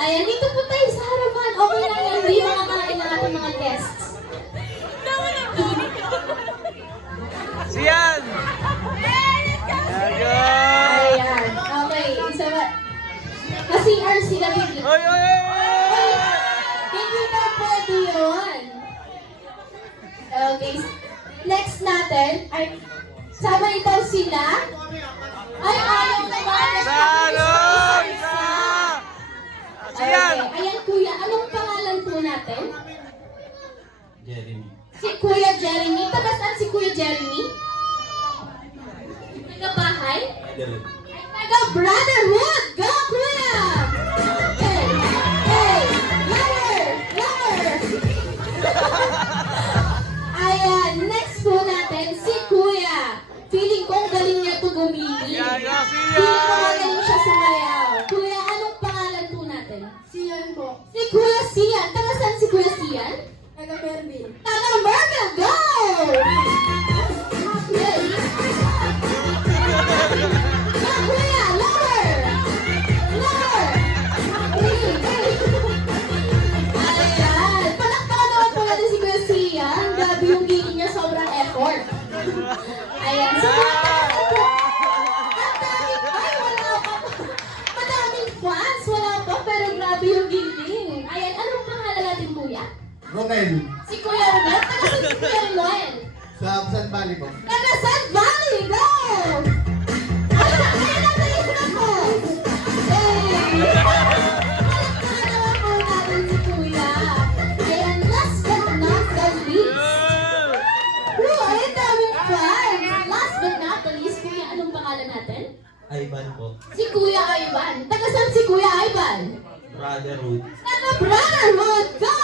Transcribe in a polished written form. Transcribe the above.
Ayan, dito po tayo sa harapan. Okay lang yan, hindi makakain ng ating mga guests. Siyan! Ayan, okay. Isa ba? Kasi RC na bigla. Oy, oy, oy! Hindi na pwede yun. Okay. Next natin ay sabay-taw sila. Ay, ayaw na ba? Salong! Siyan! Okay. Ayan, kuya. Anong pangalan po natin? Jeremy. Si Kuya Jeremy. Taga saan si Kuya Jeremy? Taga bahay? Adelaide. Ay, taga Brotherhood! Go, Kuya! Hey! Hey! Lower! Lower! Ayan, next po natin, si Kuya. Feeling ko ang galing niya ito gumili. Yan, go, Feeling ko Siyan! magaling siya sumayaw. Kuya, anong pangalan po natin? Siyan po. Si Kuya Sian. Taga saan si Kuya Sian? Taga Mervin. Taga Mervin! Go! Okay. Go, Kuya! Lower! Lower! Ayan. Palakpakan naman po natin si Kuya Sian. Grabe yung gigil niya, sobrang effort. Ayan. So, ay, wala pa. Madaming fans. Wala pa, pero grabe yung giling. Ayan. Anong pangalan natin, Kuya? Ronel. Si Kuya Ronel? Taga saan si Kuya Ronel? Sa San Valley po. Taga San Valley! Go! Ayan ang naisip ako! Hey! Palakpakan naman po natin si Kuya. Ayan, last but not the least. Ay, ang daming fans! Last but not the least, Kuya, anong pangalan natin? Ivan po. Si Kuya Ivan. Taga saan si Kuya Ivan? Brotherhood. Taga Brotherhood! Go!